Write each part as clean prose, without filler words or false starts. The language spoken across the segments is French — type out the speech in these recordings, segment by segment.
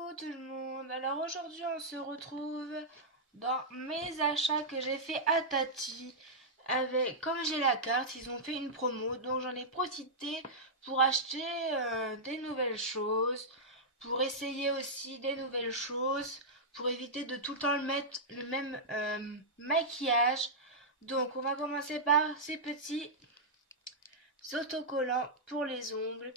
Coucou tout le monde. Alors aujourd'hui on se retrouve dans mes achats que j'ai fait à Tati. Comme j'ai la carte, ils ont fait une promo, donc j'en ai profité pour acheter des nouvelles choses, pour essayer aussi des nouvelles choses, pour éviter de tout le temps mettre le même maquillage. Donc on va commencer par ces petits autocollants pour les ongles.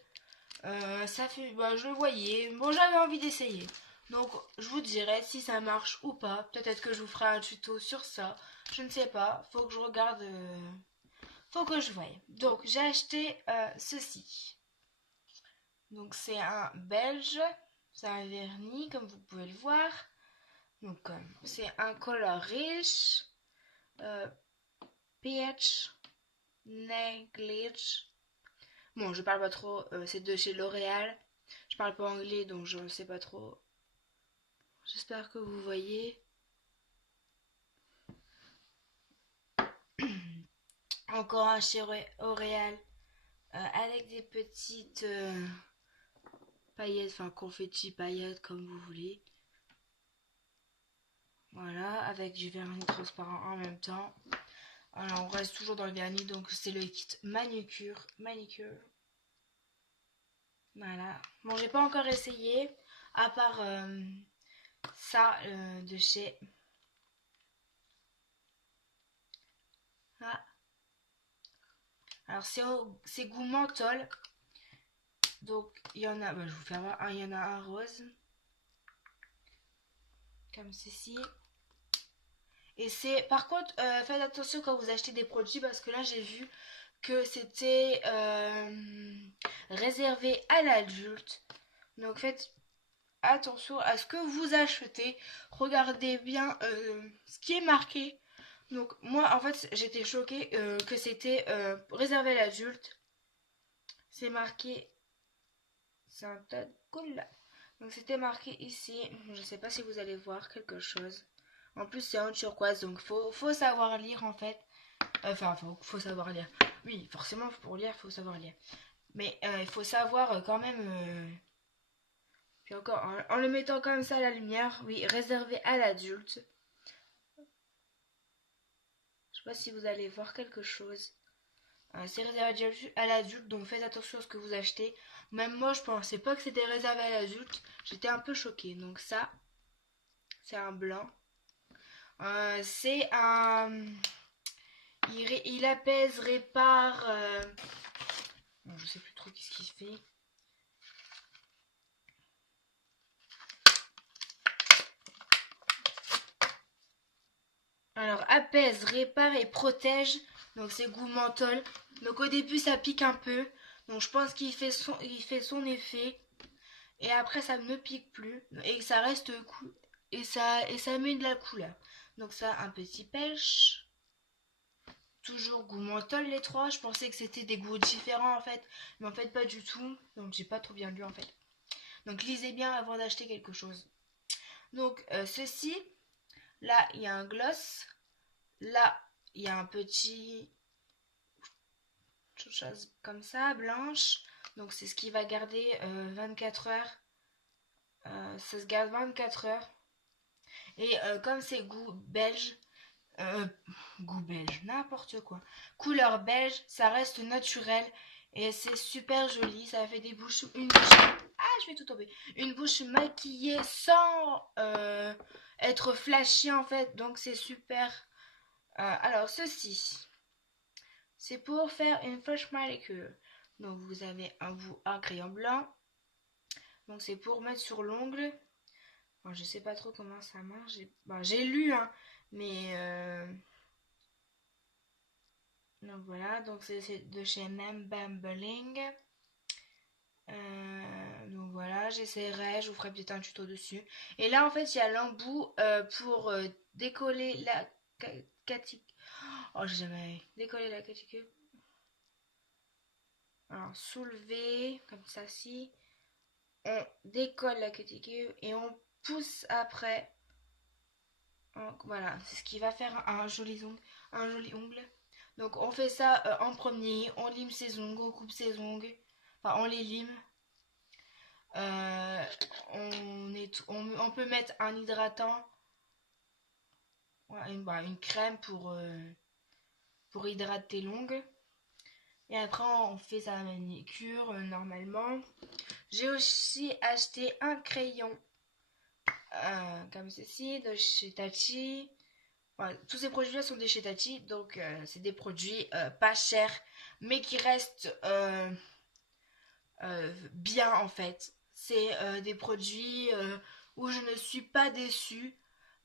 Ça fait, je le voyais. Bon, j'avais envie d'essayer. Donc, je vous dirai si ça marche ou pas. Peut-être que je vous ferai un tuto sur ça. Je ne sais pas. Faut que je regarde. Faut que je voie. Donc, j'ai acheté ceci. Donc, c'est un belge. C'est un vernis, comme vous pouvez le voir. Donc, c'est un color riche. Peach Neglige. Bon, je parle pas trop. C'est de chez L'Oréal. Je parle pas anglais, donc je ne sais pas trop. J'espère que vous voyez. Encore un chez L'Oréal avec des petites paillettes, enfin confetti paillettes comme vous voulez. Voilà, avec du vernis transparent en même temps. Alors on reste toujours dans le vernis, donc c'est le kit manucure. Voilà. Bon, j'ai pas encore essayé, à part ça de chez... Ah. Alors c'est goût menthol. Donc il y en a, je vais vous faire voir, il y en a un rose. Comme ceci. Et c'est, par contre, faites attention quand vous achetez des produits parce que là j'ai vu que c'était réservé à l'adulte. Donc faites attention à ce que vous achetez. Regardez bien ce qui est marqué. Donc moi en fait j'étais choquée que c'était réservé à l'adulte. C'est marqué, c'est un tas de cool. Donc c'était marqué ici. Je sais pas si vous allez voir quelque chose. En plus c'est en turquoise, donc faut savoir lire en fait. Enfin, faut savoir lire. Oui, forcément pour lire, faut savoir lire. Mais il faut savoir quand même. Puis encore, en le mettant comme ça à la lumière, oui, réservé à l'adulte. Je sais pas si vous allez voir quelque chose. C'est réservé à l'adulte, donc faites attention à ce que vous achetez. Même moi, je pensais pas que c'était réservé à l'adulte. J'étais un peu choquée. Donc ça, c'est un blanc. C'est un... Il apaise, répare... Bon, je sais plus trop qu'est-ce qu'il fait. Alors, apaise, répare et protège. Donc, c'est goût menthol. Donc, au début, ça pique un peu. Donc, je pense qu'il fait son effet. Et après, ça ne pique plus. Et ça reste cool. Et ça met de la couleur. Donc, ça, un petit pêche. Toujours goût menthol, les trois. Je pensais que c'était des goûts différents, en fait. Mais en fait, pas du tout. Donc, j'ai pas trop bien lu, en fait. Donc, lisez bien avant d'acheter quelque chose. Donc, ceci. Là, il y a un gloss. Là, il y a un petit chose comme ça, blanche. Donc, c'est ce qui va garder 24 heures. Ça se garde 24 heures. Et comme c'est goût belge, n'importe quoi. Couleur belge, ça reste naturel. Et c'est super joli. Ça fait une bouche. Ah, je vais tout tomber. Une bouche maquillée sans être flashy en fait. Donc, c'est super. Alors, ceci. C'est pour faire une fresh manicure. Donc vous avez un crayon blanc. Donc c'est pour mettre sur l'ongle. Bon, je sais pas trop comment ça marche. J'ai lu, hein, mais donc voilà. Donc c'est de chez Nem Bambling. Donc voilà, j'essaierai, je vous ferai peut-être un tuto dessus. Et là en fait il y a l'embout pour décoller la caticule. Oh, j'ai jamais décollé la caticule. Alors, soulever, comme ça, si. On décolle la cuticule et on pousse après. Donc, voilà, c'est ce qui va faire un joli ongle. Donc, on fait ça en premier. On lime ses ongles, on coupe ses ongles. Enfin, on les lime. On on peut mettre un hydratant, ouais, une crème pour hydrater l'ongle. Et après, on fait sa manicure normalement. J'ai aussi acheté un crayon comme ceci de chez Tati. Voilà, tous ces produits-là sont de chez Tati, donc c'est des produits pas chers, mais qui restent bien en fait. C'est des produits où je ne suis pas déçue.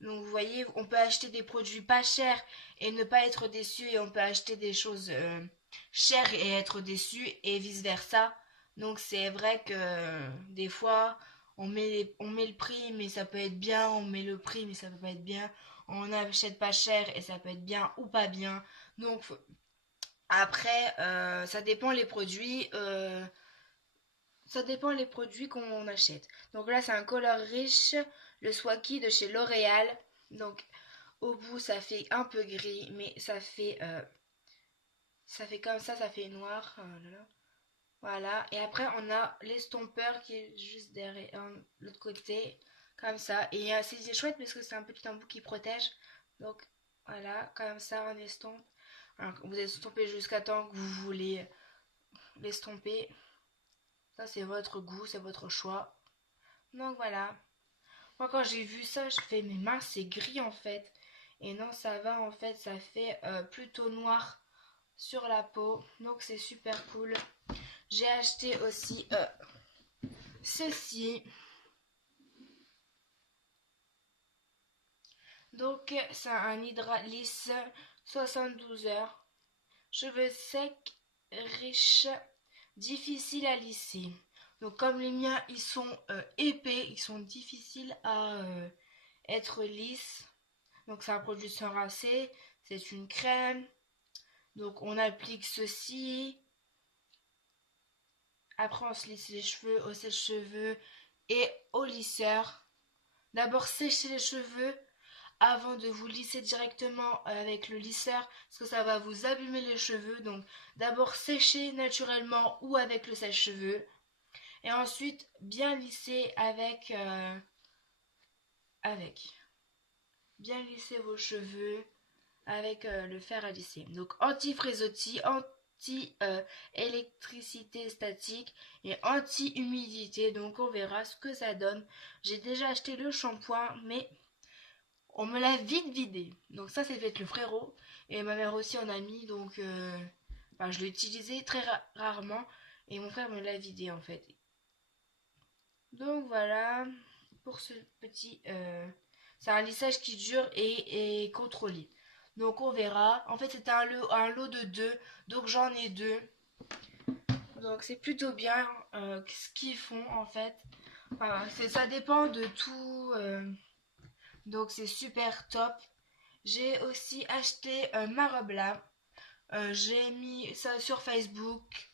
Donc vous voyez, on peut acheter des produits pas chers et ne pas être déçu, et on peut acheter des choses chères et être déçu, et vice versa. Donc c'est vrai que des fois on met le prix mais ça peut être bien, on met le prix mais ça peut pas être bien, on n'achète pas cher et ça peut être bien ou pas bien. Donc après ça dépend les produits. Ça dépend les produits qu'on achète. Donc là, c'est un color riche, le Swaki de chez L'Oréal. Donc au bout, ça fait un peu gris, mais ça fait comme ça fait noir. Oh là là. Voilà. Et après, on a l'estompeur qui est juste derrière, l'autre côté, comme ça. Et c'est chouette parce que c'est un petit embout qui protège. Donc voilà, comme ça, on estompe. Alors, vous estompez jusqu'à temps que vous voulez l'estomper. Ça, c'est votre goût, c'est votre choix. Donc voilà. Moi, quand j'ai vu ça, je fais mes mains, c'est gris en fait. Et non, ça va en fait, ça fait plutôt noir sur la peau. Donc c'est super cool. J'ai acheté aussi ceci. Donc c'est un Hydralis 72 heures. Cheveux secs, riches, difficiles à lisser. Donc comme les miens, ils sont épais, ils sont difficiles à être lisses. Donc c'est un produit sans rincer, c'est une crème. Donc on applique ceci. Après on se lisse les cheveux au sèche-cheveux et au lisseur. D'abord séchez les cheveux avant de vous lisser directement avec le lisseur, parce que ça va vous abîmer les cheveux. Donc d'abord sécher naturellement ou avec le sèche-cheveux. Et ensuite bien lisser avec. Bien lisser vos cheveux avec le fer à lisser. Donc anti-frisottis, anti-électricité statique et anti-humidité. Donc on verra ce que ça donne. J'ai déjà acheté le shampoing, mais on me l'a vite vidé. Donc ça c'est fait le frérot. Et ma mère aussi en a mis. Donc je l'ai utilisé très rarement. Et mon frère me l'a vidé en fait. Donc voilà pour ce petit... c'est un lissage qui dure et est contrôlé. Donc on verra. En fait c'était un lot de deux. Donc j'en ai deux. Donc c'est plutôt bien ce qu'ils font en fait. Enfin, ça dépend de tout. Donc c'est super top. J'ai aussi acheté ma robe là. J'ai mis ça sur Facebook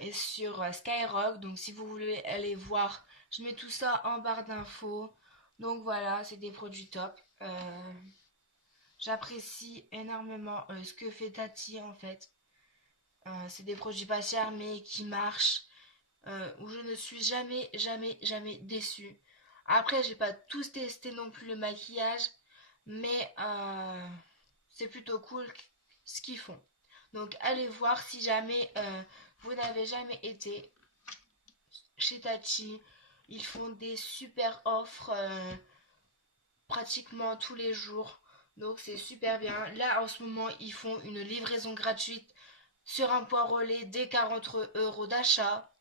et sur Skyrock. Donc si vous voulez aller voir, je mets tout ça en barre d'infos. Donc voilà, c'est des produits top. J'apprécie énormément ce que fait Tati en fait. C'est des produits pas chers mais qui marchent. Où je ne suis jamais déçue. Après, j'ai pas tous testé non plus le maquillage, mais c'est plutôt cool ce qu'ils font. Donc allez voir si jamais vous n'avez jamais été chez Tati. Ils font des super offres pratiquement tous les jours. Donc c'est super bien. Là en ce moment ils font une livraison gratuite sur un point relais dès 40 € d'achat.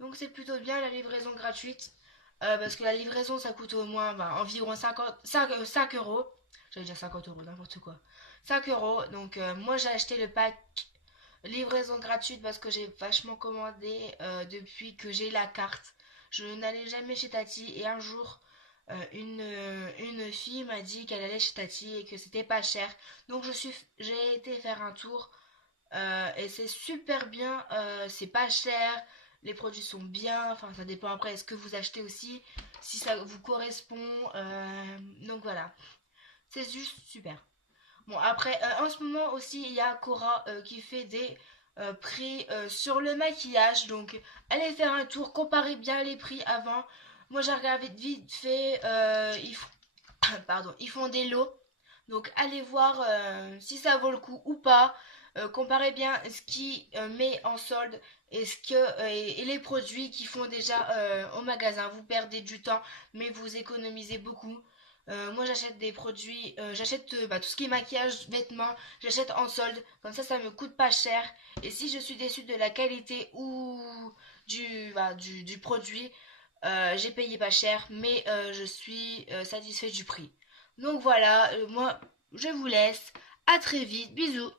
Donc c'est plutôt bien la livraison gratuite. Parce que la livraison ça coûte au moins environ 5 euros. J'allais dire 50 euros, n'importe quoi. 5 euros. Donc moi j'ai acheté le pack livraison gratuite parce que j'ai vachement commandé depuis que j'ai la carte. Je n'allais jamais chez Tati et un jour une fille m'a dit qu'elle allait chez Tati et que c'était pas cher. Donc j'ai été faire un tour et c'est super bien, c'est pas cher, les produits sont bien, enfin ça dépend après est-ce que vous achetez aussi, si ça vous correspond, donc voilà, c'est juste super. Bon après, en ce moment aussi il y a Cora qui fait des prix sur le maquillage, donc allez faire un tour, comparez bien les prix avant. Moi j'ai regardé vite fait, pardon, ils font des lots. Donc allez voir si ça vaut le coup ou pas. Comparez bien ce qui met en solde et et les produits qui font déjà au magasin. Vous perdez du temps, mais vous économisez beaucoup. Moi j'achète des produits, j'achète tout ce qui est maquillage, vêtements, j'achète en solde. Comme ça me coûte pas cher. Et si je suis déçue de la qualité ou du produit, j'ai payé pas cher, mais je suis satisfait du prix. Donc voilà, moi je vous laisse. À très vite. Bisous.